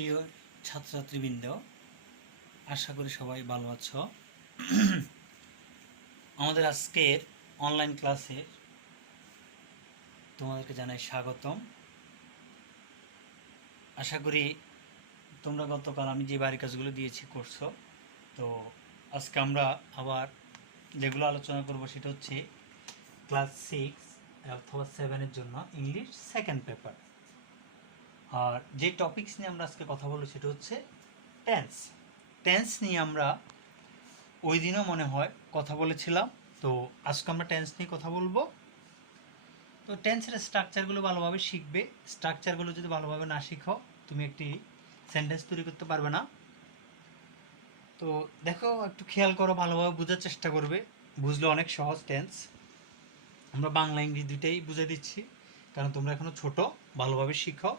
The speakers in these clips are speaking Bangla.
প্রিয় ছাত্রছাত্রীবৃন্দ, আশা করি সবাই ভালো আছো। আমাদের আজকের অনলাইন ক্লাসে তোমাদেরকে জানাই স্বাগতম। আশা করি তোমরা গতকাল আমি যে বাড়ির কাজগুলো দিয়েছি করছো। তো আজকে আমরা আবার যেগুলো আলোচনা করব সেটা হচ্ছে ক্লাস 6 অথবা 7-এর জন্য ইংলিশ সেকেন্ড পেপার। আর যে টপিকস নিয়ে আমরা আজকে কথা বলবো সেটা হচ্ছে টেন্স। টেন্স নিয়ে আমরা ওই দিনও মনে হয় কথা বলেছিলাম, তো আজকে আমরা টেন্স নিয়ে কথা বলবো। তো টেন্সের স্ট্রাকচারগুলো ভালোভাবে শিখবে। স্ট্রাকচারগুলো যদি ভালোভাবে না শিখো তুমি একটি সেন্টেন্স তৈরি করতে পারবে না। তো দেখো, একটু খেয়াল করো, ভালোভাবে বোঝার চেষ্টা করবে, বুঝলে অনেক সহজ টেন্স। আমরা বাংলা ইংরেজি দুইটাই বুঝে দিচ্ছি, কারণ তোমরা এখনো ছোট, ভালোভাবে শিখো।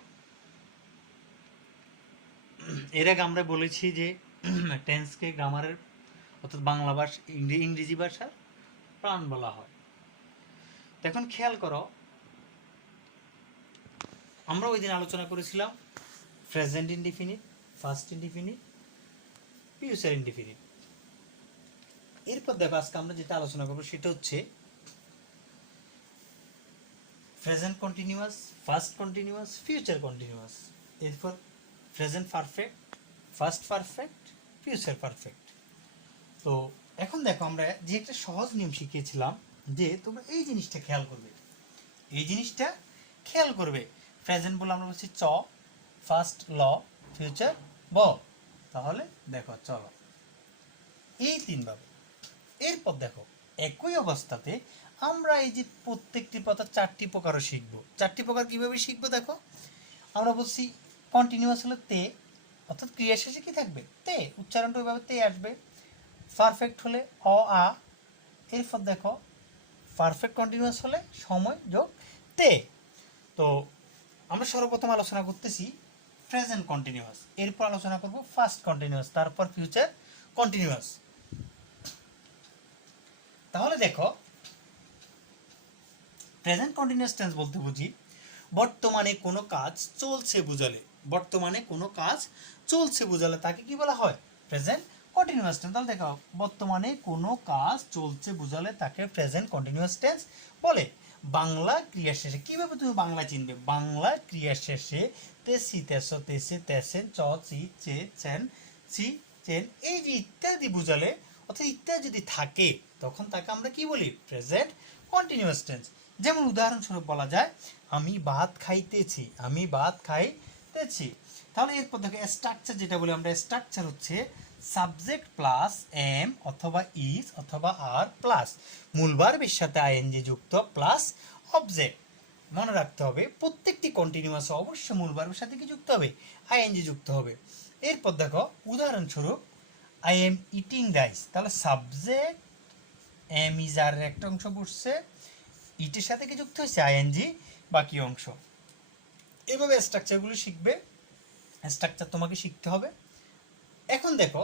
এর আগে আমরা বলেছি যে টেন্সকে গ্রামারের অর্থাৎ বাংলা ভাষা ইংরেজি ভাষার প্রাণ বলা হয়। এখন খেয়াল করো, আমরা ওই দিন আলোচনা করেছিলাম present indefinite, first indefinite, future indefinite. এরপর দেখো আজকে আমরা যেটা আলোচনা করবো সেটা হচ্ছে present continuous, first continuous, future continuous. এরপর present perfect, first perfect, future perfect. তো এখন দেখো, আমরা যে একটা সহজ নিয়ম শিখিয়েছিলাম যে তোমরা এই জিনিসটা খেয়াল করবে, এই জিনিসটা খেয়াল করবে। প্রেজেন্ট বলে আমরা বলছি চ, ফার্স্ট ল, ফিউচার ব। তাহলে দেখো, চলো এই তিনভাবে। এরপর দেখো একই অবস্থাতে আমরা এই যে প্রত্যেকটি পথা চারটি প্রকারও শিখবো। চারটি প্রকার কিভাবে শিখবো দেখো, আমরা বলছি কন্টিনিউয়াস হলে তে, অর্থাৎ ক্রিয়া শেষে কি থাকবে? তে, উচ্চারণটা ওইভাবে তে আসবে। পারফেক্ট হলে অ আ। এরপর দেখো পারফেক্ট কন্টিনিউয়াস হলে সময় যোগ তে। তো আমরা সর্বপ্রথম আলোচনা করতেছি প্রেজেন্ট কন্টিনিউয়াস, এরপর আলোচনা করব ফার্স্ট কন্টিনিউয়াস, তারপর ফিউচার কন্টিনিউয়াস। তাহলে দেখো, প্রেজেন্ট কন্টিনিউয়াস টেন্স বলতে বুঝি বর্তমানে কোনো কাজ চলছে বুঝালে, বর্তমানে কোনো কাজ চলছে বুঝালে তাকে কি বলা হয়? Present continuous tense. তাহলে দেখো, বর্তমানে কোনো কাজ চলছে বুঝালে তাকে প্রেজেন্ট কন্টিনিউয়াস টেন্স বলে। বাংলা ক্রিয়া শেষে কিভাবে তুমি বাংলা চিনবে? বাংলা ক্রিয়া শেষে তেসি, তেসো, তেসে, তেসেন, চ, চি, চে, চেন, চি, চেন, এই যে ইত্যাদি বুঝালে অর্থাৎ ইত্যাদি যদি থাকে তখন তাকে আমরা কি বলি? Present continuous tense. যেমন উদাহরণস্বরূপ বলা যায় আমি ভাত খাইতেছি, আমি ভাত খাইতেছি। তাহলে এরপর দেখো স্ট্রাকচার যেটা বলি আমরা, স্ট্রাকচার হচ্ছে সাবজেক্ট প্লাস এম অথবা ইজ অথবা আর প্লাস মূল ভার্বের সাথে আইএনজি যুক্ত প্লাস অবজেক্ট। মনে রাখতে হবে প্রত্যেকটি কন্টিনিউয়াস অবশ্যই মূল ভার্বের সাথে কি যুক্ত হবে? আইএনজি যুক্ত হবে। এরপর দেখো উদাহরণস্বরূপ আই এম ইটিং রাইস, তাহলে সাবজেক্ট এম ইজ আর একটা অংশ বসছে, ইটের সাথে কি যুক্ত হয়েছে? আইএনজি বাকি অংশ। এভাবে স্ট্রাকচারগুলো শিখবে, স্ট্রাকচার তোমাকে শিখতে হবে। এখন দেখো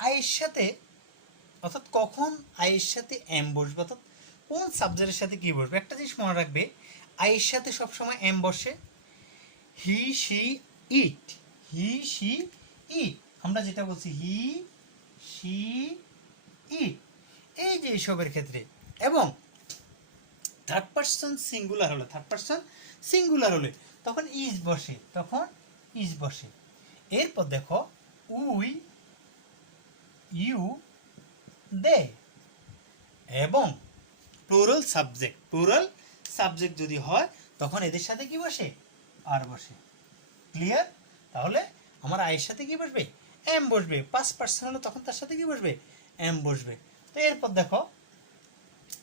আয়ের সাথে অর্থাৎ কখন আয়ের সাথে এম বসবে, অর্থাৎ কোন সাবজেক্টের সাথে কি বসবে। একটা জিনিস মনে রাখবে, আয়ের সাথে সবসময় এম বসে। He she it, he she ইট, আমরা যেটা বলছি হি সি ইট, এই যে এইসবের ক্ষেত্রে। এবং থার্ড পার্সন সিঙ্গুলার হলে, থার্ড পার্সন সিঙ্গুলার হলে তখন ইজ বসে, তখন ইজ বসে। এরপর দেখো উই, ইউ, দে। এবং প্লুরাল সাবজেক্ট, প্লুরাল সাবজেক্ট যদি হয় তখন এদের সাথে কি বসে? আর বসে। ক্লিয়ার? তাহলে আমার আয়ের সাথে কি বসবে? এম বসবে। পাঁচ পার্সন হলে তখন তার সাথে কি বসবে? এম বসবে। তো এরপর দেখো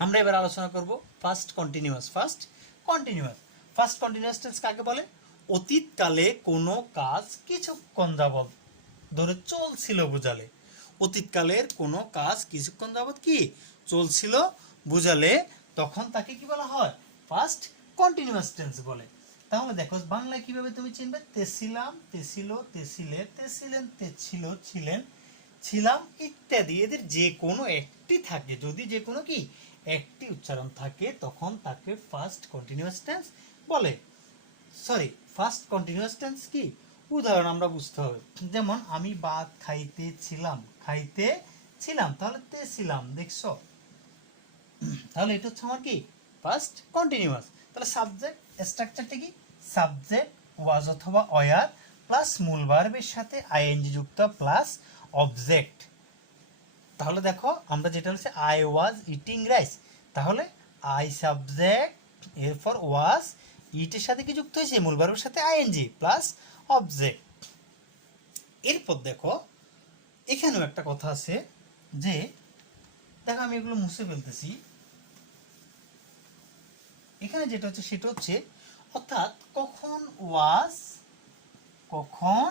আমরা এবার আলোচনা করব first continuous. First continuous, first continuous tense কাকে বলে? অতীতকালে কোনো কাজ কিছুক্ষণ যাবত ধরে চলছিল বুঝালে, অতীতকালের কোনো কাজ কিছুক্ষণ যাবত কি চলছিল বুঝালে তখন তাকে কি বলা হয়? ফার্স্ট কন্টিনিউয়াস টেন্স বলে। তাহলে দেখো বাংলায় কিভাবে তুমি চিনবে? তেছিলাম, তেছিল, তেছিলে, তেছিলেন, তেছিল, ছিলেন, ছিলাম ইত্যাদি। এদের যে কোনো একটি থাকে, যদি যে কোনো কি একটি উচ্চারণ থাকে তখন তাকে ফার্স্ট কন্টিনিউয়াস টেন্স বলে। সরি, ফার্স্ট কন্টিনিউয়াস টেন্স কি উদাহরণ আমরা বুঝতে হবে। যেমন আমি ভাত খাইতেছিলাম, খাইতেছিলাম, তাহলে তে ছিলাম, দেখছো? তাহলে এটা হচ্ছে আমার কি ফার্স্ট কন্টিনিউয়াস। তাহলে সাবজেক্ট স্ট্রাকচারটা কি সাবজেক্ট ওয়াজ অথবা ওয়ার প্লাস মূল ভার্বের সাথে আইএনজি যুক্ত প্লাস অবজেক্ট। তাহলে দেখো আমরা যেটা হচ্ছে আই ওয়াজ ইটিং রাইস, তাহলে আই সাবজেক্ট, এরপর ওয়াজ ইটের সাথে কি যুক্ত হয়েছে মূল ভার্বের সাথে আইএনজি প্লাস অবজেক্ট। এরপর দেখো এখানেও একটা কথা আছে যে দেখো আমি এগুলো মুছে ফেলতেছি। এখানে যেটা হচ্ছে সেটা হচ্ছে অর্থাৎ কখন ওয়াজ কখন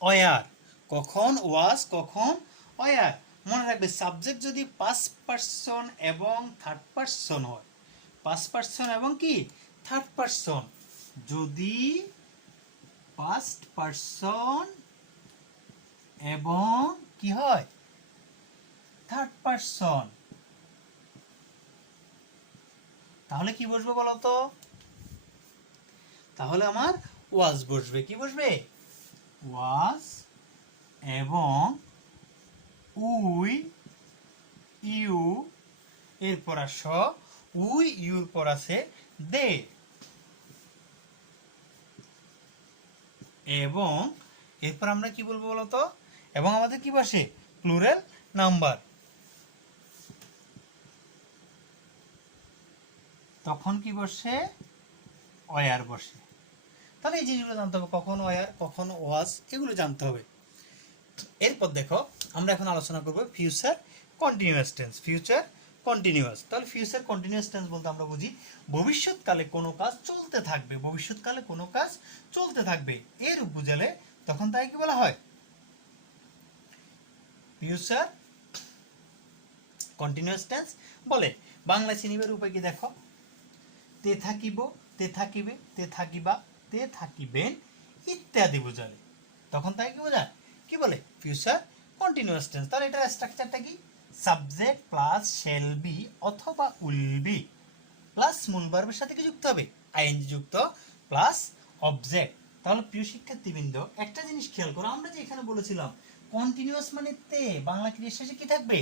ওয়ার, কখন ওয়াজ কখন ওয়ার। মনে রাখবে সাবজেক্ট যদি ফার্স্ট পারসন এবং থার্ড পারসন হয়, ফার্স্ট পারসন এবং কি থার্ড পারসন, যদি ফার্স্ট পারসন এবং কি হয় থার্ড পারসন, তাহলে কি বসবে বলো তো? তাহলে আমার ওয়াজ বসবে। কি বসবে? ওয়াজ এবং উই ইউ এরপর আস উই ইউর পর আছে দে, এবং এরপর আমরা কি বলবো বলতো? এবং আমাদের কি বসে প্লুরাল নাম্বার, তখন কি বসে ওয়ার বসে। তাহলে এই জিনিসগুলো জানতে হবে, কখন ওয়ার কখন ওয়াজ, এগুলো জানতে হবে। এরপর দেখো আমরা এখন আলোচনা করব future continuous tense. Future continuous, তাহলে ফিউচার কন্টিনিউয়াস টেন্স বলতে আমরা বুঝি ভবিষ্যৎকালে কোনো কাজ চলতে থাকবে, ভবিষ্যৎকালে কোনো কাজ চলতে থাকবে এর বুঝালে তখন তাই কি বলা হয় ফিউচার কন্টিনিউয়াস টেন্স বলে। বাংলা চিনিবার উপায় কি দেখো, তে থাকিব, তে থাকিবে, তে থাকিবা, তে থাকিবেন ইত্যাদি বোঝালে তখন তাই কি বোঝায় কি বলে ফিউচার কন্টিনিউয়াস টেন্স। তাহলে এটার স্ট্রাকচারটা কি সাবজেক্ট প্লাস শ্যাল বি অথবা উইল বি প্লাস মূল ভার্বের সাথে কি যুক্ত হবে আইএনজি যুক্ত প্লাস অবজেক্ট। তাহলে প্রিয় শিক্ষার্থীবৃন্দ একটা জিনিস খেয়াল করো, আমরা যে এখানে বলেছিলাম কন্টিনিউয়াস মানে তে, বাংলা ক্রিয়ার শেষে কি থাকবে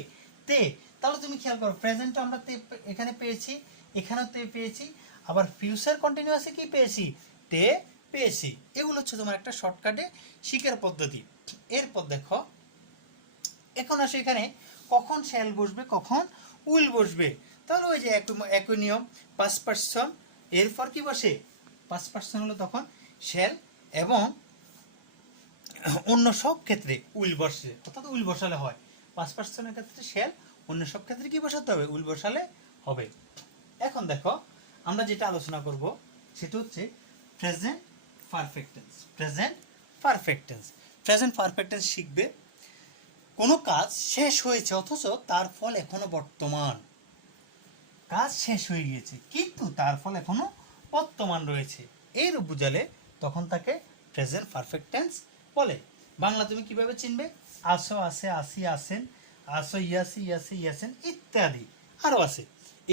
তে। তাহলে তুমি খেয়াল করো প্রেজেন্টও আমরা তে এখানে পেয়েছি, এখানেও তে পেয়েছি, আবার ফিউচার কন্টিনিউয়াসে কি পেয়েছি তে পেয়েছি। এগুলো হচ্ছে তোমার একটা শর্টকাটে শিখার পদ্ধতি। এরপর দেখো এখন আসে এখানে কখন শ্যাল বসবে কখন উইল বসবে। তাহলে ওই যে একই নিয়ম পাস্ট পারসন, এরপর কি বসে পাস্ট পারসন হলো তখন শ্যাল, এবং অন্য সব ক্ষেত্রে উইল বসে, অর্থাৎ উইল বসালে হয়। পাস্ট পারসনের ক্ষেত্রে শ্যাল, অন্য সব ক্ষেত্রে কি বসাতে হবে উইল বসালে হবে। এখন দেখো আমরা যেটা আলোচনা করব সেটা হচ্ছে present perfect tense. Present perfect tense, present perfect tense শিখবে কোনো কাজ শেষ হয়েছে অথচ তার ফল এখনো বর্তমান, কাজ শেষ হয়ে গিয়েছে কিন্তু তার ফল এখনো বর্তমান রয়েছে এই রূপ বুঝালে তখন তাকে প্রেজেন্ট পারফেক্ট টেন্স বলে। বাংলা তুমি কিভাবে চিনবে? আসো, আছে, আসি, আসেন, আসো, ইয়াসি, ইয়াসি, ইয়াসেন ইত্যাদি আরও আছে।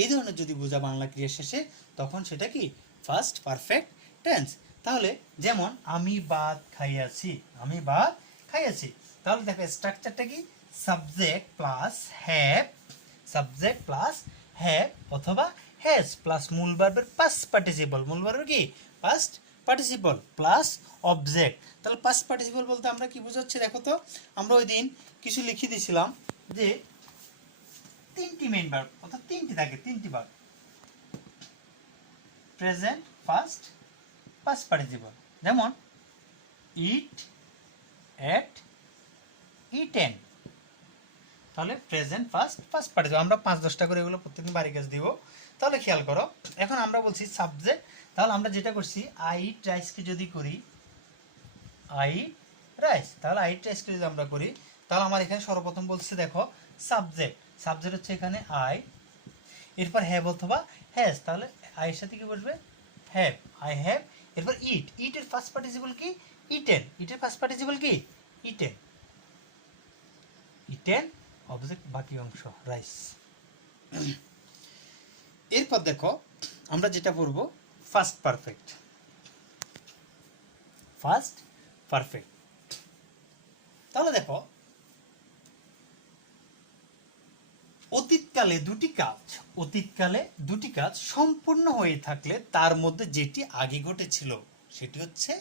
এই ধরনের যদি বোঝা বাংলা ক্রিয়া শেষে তখন সেটা কি ফার্স্ট পারফেক্ট টেন্স। তাহলে যেমন আমি ভাত খাইয়াছি, আমি ভাত খাইয়াছি, তাহলে দেখো স্ট্রাকচারটা কি subject plus have, subject plus have অথবা হ্যাজ প্লাস মূল ভার্বের পাস্ট পার্টিসিপল, মূল ভার্বের কি পাস্ট পার্টিসিপল প্লাস অবজেক্ট। তাহলে পাস্ট পার্টিসিপল বলতে আমরা কি বোঝাচ্ছি দেখো তো, আমরা ওই দিন কিছু লিখে দিয়েছিলাম যে তিনটি মেইন ভার্ব, অর্থাৎ তিনটি থাকে, তিনটি verb present first past participle, যেমন ইট, এট, ইটেন। তাহলে প্রেজেন্ট ফার্স্ট ফার্স্ট পার্টিসিপল আমরা 5-10টা করে এগুলো প্রত্যেকদিন বাড়ি কাজ দিব। তাহলে খেয়াল করো এখন আমরা বলছি সাবজেক্ট, তাহলে আমরা যেটা করছি আই ইট রাইসকে যদি করি আই রাইস, তাহলে আই ইট রাইসকে যদি আমরা করি তাহলে আমার এখানে সর্বপ্রথম বলছে দেখো সাবজেক্ট, সাবজেক্ট হচ্ছে এখানে আই, এরপর হ্যাভ অথবা হ্যাজ, তাহলে আইয়ের সাথে কি বসবে হ্যাভ, আই হ্যাভ, এরপর ইট, ইটের ফার্স্ট পার্টিসিপল কি ইটেন, ইটের ফার্স্ট পার্টিসিপল কি ইটেন, ইটেন অবজেক্ট বাকি অংশ রাইস। এরপর দেখো আমরা যেটা পড়ব ফার্স্ট পারফেক্ট। First perfect. তাহলে দেখো অতীতকালে দুটি কাজ সম্পূর্ণ হয়ে থাকলে তার মধ্যে যেটি আগে ঘটেছিল সেটি হচ্ছে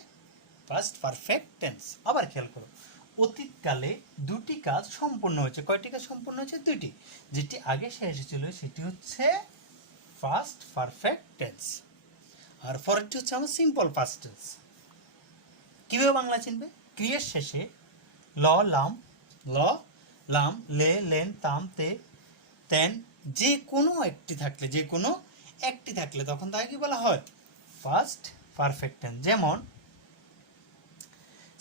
ফার্স্ট পারফেক্ট টেন্স। আবার খেয়াল করো, অতীতকালে দুটি কাজ সম্পূর্ণ হয়েছে। কয়টি কাজ সম্পূর্ণ হয়েছে? দুইটি। যেটি আগে শেষ হয়েছিল সেটি হচ্ছে ফার্স্ট পারফেক্ট টেন্স। আর পরেরটি হচ্ছে আমার সিম্পল পাস্ট টেন্স। কিভাবে বাংলা চিনবে? ক্রিয়ার শেষে ল লাম লে লেন তাম তে তেন যে কোনো একটি থাকলে তখন তাকে কি বলা হয়? First perfect tense. যেমন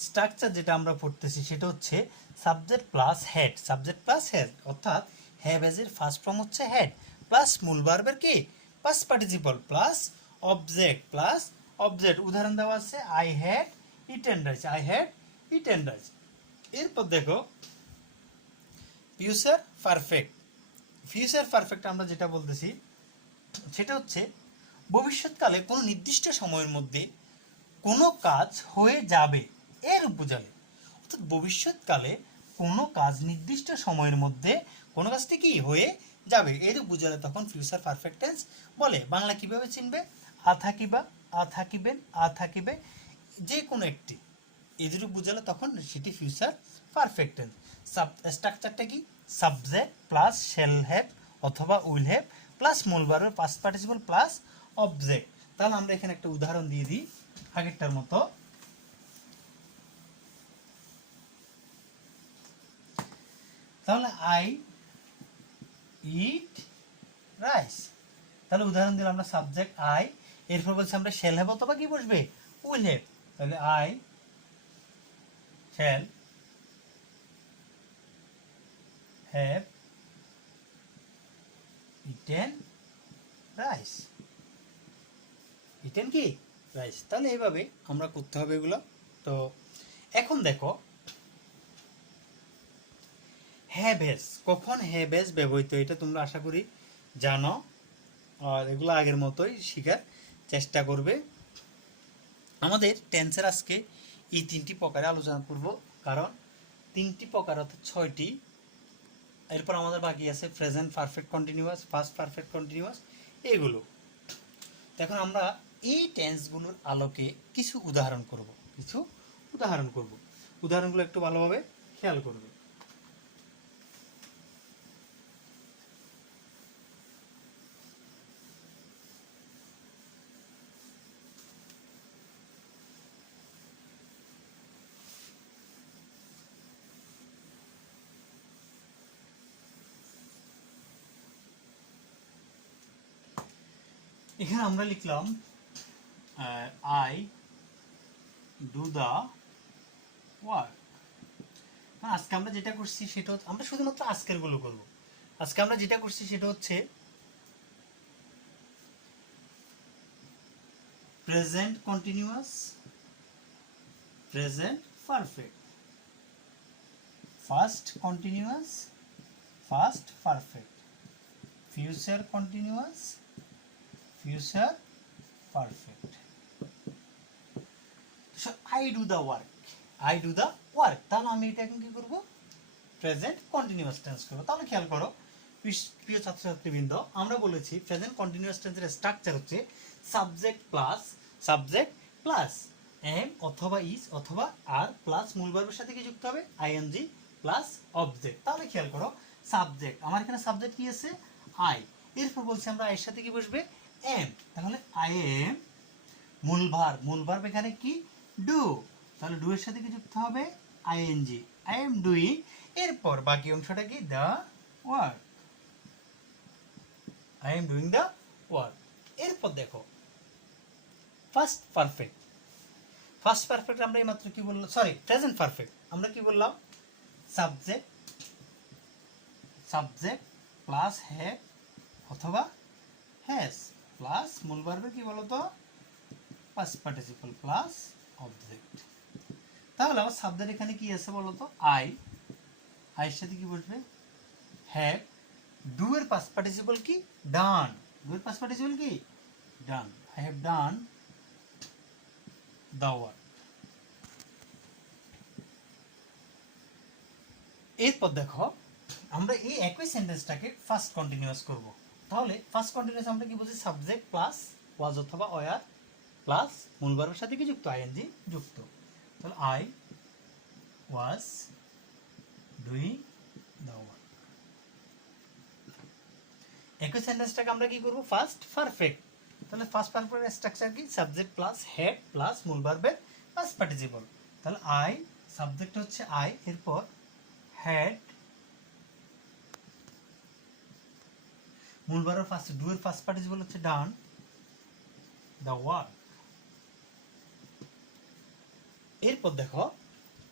স্ট্রাকচার যেটা আমরা পড়তেছি সেটা হচ্ছে সাবজেক্ট প্লাস হেড, অর্থাৎ হ্যাভ এর ফার্স্ট ফর্ম হচ্ছে হেড প্লাস মূল ভার্বের কি পাস্ট পার্টিসিপল প্লাস অবজেক্ট। উদাহরণ দেওয়া আছে আই হ্যাড ইটেন রাইস। এরপর দেখো ফিউচার পারফেক্ট আমরা যেটা বলতেছি সেটা হচ্ছে ভবিষ্যৎকালে কোনো নির্দিষ্ট সময়ের মধ্যে কোনো কাজ হয়ে যাবে এর বোঝালে। অর্থাৎ ভবিষ্যৎকালে কোনো কাজ নির্দিষ্ট সময়ের মধ্যে কোনো কাজটি কি হয়ে যাবে এর বোঝালে তখন ফিউচার পারফেক্ট টেন্স বলে। বাংলা কিভাবে চিনবে? থাকিবে যে কোনো একটি এদের বোঝালে তখন সেটি ফিউচার পারফেক্ট টেন্স। স্ট্রাকচারটা কি? সাবজেক্ট প্লাস শ্যাল হ্যাভ অথবা উইল হ্যাভ প্লাস মূল ভার্বের পাস্ট পার্টিসিপল প্লাস অবজেক্ট। তাহলে আমরা এখানে একটা উদাহরণ দিয়ে দিই আগেরটার মতো। তাহলে আই ইট রাইস। তাহলে উদাহরণ দিলাম আমরা সাবজেক্ট আই, এরপর বলছি আমরা শ্যাল হ্যাভ অথবা কি বসবে? Will have. তাহলে I shall have eaten rice. Eaten কি? রাইস। তাহলে এইভাবে আমরা করতে হবে এগুলো। তো এখন দেখো হ্যাভেস, কখন হ্যাভেস ব্যবহৃত এটা তোমরা আশা করি জানো, আর এগুলো আগের মতোই শেখার চেষ্টা করবে। আমাদের টেন্সের আজকে এই তিনটি প্রকারে আলোচনা করব, কারণ তিনটি প্রকার অর্থাৎ 6টি। এরপর আমাদের বাকি আছে present perfect continuous, first perfect continuous, এগুলো। এখন আমরা এই টেন্সগুলোর আলোকে কিছু উদাহরণ করব। উদাহরণগুলো একটু ভালোভাবে খেয়াল করবে। এখানে আমরা লিখলাম আই ডু দ্য ওয়ার্ক। আজকে আমরা যেটা করছি সেটা আমরা শুধুমাত্র আজকের গুলো করবো। আজকে আমরা যেটা করছি সেটা হচ্ছে present continuous, present perfect, first continuous, first perfect, future continuous, future perfect. I do the work, তাহলে আমি এটা এখন কি করবো? প্রেজেন্ট কন্টিনিউয়াস টেন্স করবো। তাহলে খেয়াল করো প্রিয় ছাত্রছাত্রীবৃন্দ, আমরা বলেছি প্রেজেন্ট কন্টিনিউয়াস টেন্সের স্ট্রাকচার হচ্ছে সাবজেক্ট প্লাস এম অথবা ইজ অথবা আর প্লাস মূল ভার্বের সাথে কি যুক্ত হবে? I N G plus object. তাহলে খেয়াল করো সাবজেক্ট, আমার এখানে সাবজেক্ট কি আছে? আই। এরপর বলছি আমরা এর সাথে কি বসবে? এম। তাহলে আই এম মূল ভার্ব এখানে কি? ডু। তাহলে ডু এর সাথে কি যুক্ত হবে? I N G, I am doing. এরপর বাকি অংশটা কি? The work, I am doing the work. এরপর দেখো ফার্স্ট পারফেক্ট আমরা এইমাত্র কি বললাম? সরি, প্রেজেন্ট পারফেক্ট আমরা কি বললাম? সাবজেক্ট প্লাস হ্যাভ অথবা হ্যাজ প্লাস মূল ভার্বের কি বলতো? Past participle plus object. তাহলে আমার সাবজেক্ট এখানে কি আছে বলতো? আই এর সাথে কি বসবে? হ্যাভ। ডু এর পাস্ট পার্টিসিপল কি? Done. Done. I have done the work. এরপর দেখো আমরা এই একই সেন্টেন্সটাকে ফার্স্ট কন্টিনিউয়াস করব। তাহলে ফার্স্ট কন্টিনিউয়াস আমরা কি বলছি, সাবজেক্ট প্লাস ওয়াজ অথবা ওয়ার প্লাস মূল ভার্বের সাথে কি যুক্ত, আইএনজি যুক্ত। তাহলে I was doing the work. একই সেন্টেন্সটাকে আমরা কি করব, ফার্স্ট পারফেক্ট। তাহলে ফার্স্ট পারফেক্টের স্ট্রাকচার কি, সাবজেক্ট প্লাস হেড প্লাস মূল ভার্বের পাস্ট পার্টিসিপল। তাহলে আই, সাবজেক্ট হচ্ছে আই, এরপর হেড, মূল ভার্বের ফার্স্ট ডু এর ফার্স্ট পার্টিসিপল হচ্ছে ডান দ্য ওয়ার্ক। এরপর দেখো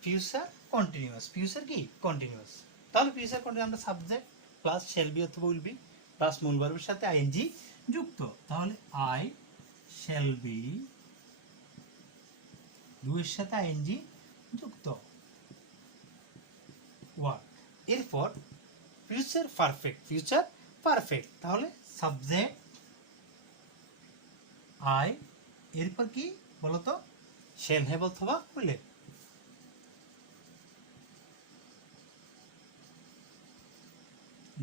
ফিউচার কন্টিনিউয়াস, ফিউচার কি কন্টিনিউয়াস। তাহলে ফিউচার কন্টিনিউয়াস আমরা সাবজেক্ট প্লাস শ্যাল বি অথবা উইল বি প্লাস মূল ভার্বের সাথে আইএনজি যুক্ত। তাহলে আই শ্যাল বি, ডু এর সাথে আইএনজি যুক্ত, ওয়ার্ক। এরপর ফিউচার পারফেক্ট, ফিউচার পারফেক্ট। তাহলে সাবজেক্ট আই, এরপর কি বলতো, শ্যাল হ্যাভ অথবা will have.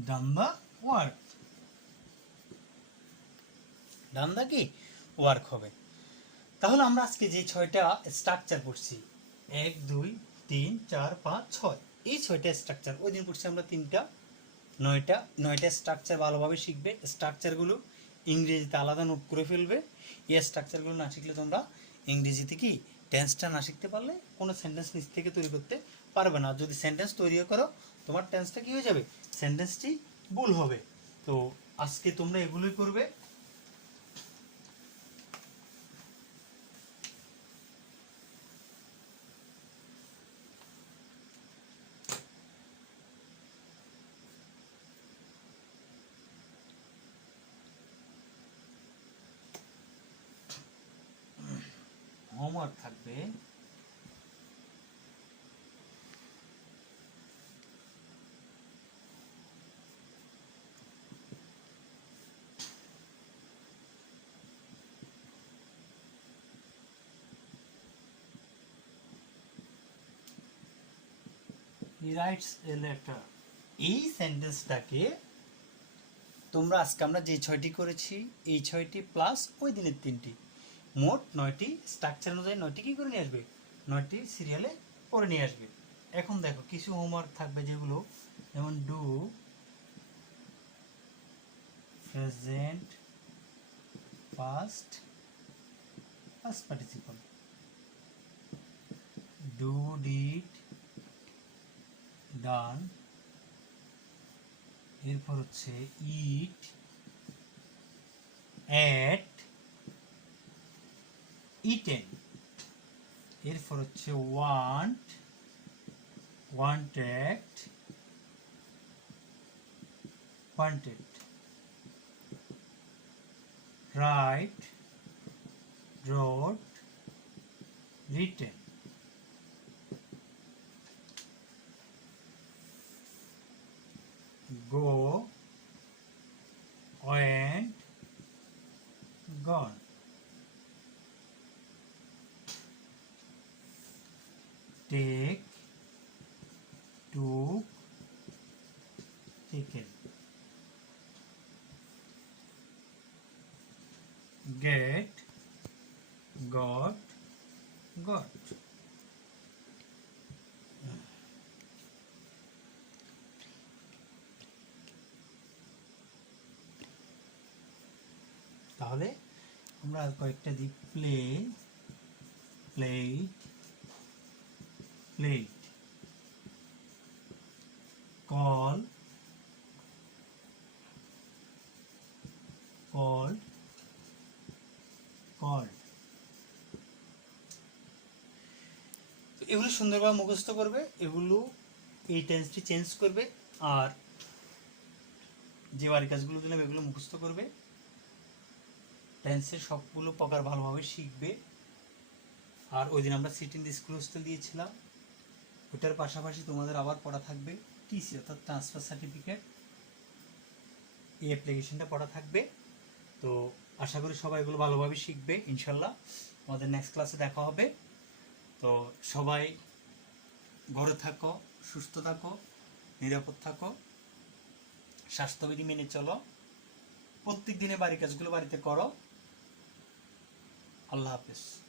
done the work, done the কি ওয়ার্ক হবে। তাহলে আমরা আজকে যে 6টা স্ট্রাকচার পড়ছি, 1 2 3 4 5 6, এই 6টা স্ট্রাকচার, ওই দিন পড়ছি আমরা 3টা, 9টা স্ট্রাকচার ভালোভাবে শিখবে। স্ট্রাকচারগুলো ইংরেজিতে আলাদা নোট করে ফেলবে। এই স্ট্রাকচারগুলো না শিখলে তোমরা ইংরেজিতে কি টেন্সটা না শিখতে পারলে কোনো সেন্টেন্স নিজ থেকে তৈরি করতে পারবে না। যদি সেন্টেন্স তৈরি করো তোমার টেন্সটা কি হয়ে যাবে, সেন্টেন্সটি ভুল হবে। তো আজকে তোমরা এগুলোই করবে। হোমওয়ার্ক থাকবে he writes a letter, এই সেন্টেন্সটাকে তোমরা আজকে আমরা যে 6টি করেছি এই 6টি প্লাস ওই দিনের 3টি, মোট 9টি স্ট্রাকচার অনুযায়ী 9টি কি করে নিয়ে আসবে, 9টি সিরিয়ালে পড়ে নিয়ে আসবে। এখন দেখো কিছু হোমওয়ার্ক থাকবে যেগুলো, যেমন do present past past participle, do did done, এরপর হচ্ছে ইট এট ইটেন, এরপর হচ্ছে want wanted wanted, right road written, go went gone, take took taken, get got got। তাহলে আমরা কয়েকটা দিই, play played played, call called called. এগুলো সুন্দরভাবে মুখস্থ করবে, এগুলো এই টেন্সটি চেঞ্জ করবে, আর যে বাড়ি কাজগুলো দিলাম এগুলো মুখস্থ করবে, টেন্সের সবগুলো প্রকার ভালোভাবে শিখবে। আর ওই দিন আমরা সিটিং স্কুল হোস্টেল দিয়েছিলাম, ওটার পাশাপাশি তোমাদের আবার পড়া থাকবে টিসি অর্থাৎ ট্রান্সফার সার্টিফিকেট, এই অ্যাপ্লিকেশনটা পড়া থাকবে। তো আশা করি সবাই এগুলো ভালোভাবে শিখবে ইনশাল্লাহ। আমাদের নেক্সট ক্লাসে দেখা হবে। তো সবাই ঘরে থাকো, সুস্থ থাকো, নিরাপদ থাকো, স্বাস্থ্যবিধি মেনে চলো, প্রত্যেক দিনে বাড়ির কাজগুলো বাড়িতে করো। আল্লাহ হাফেজ।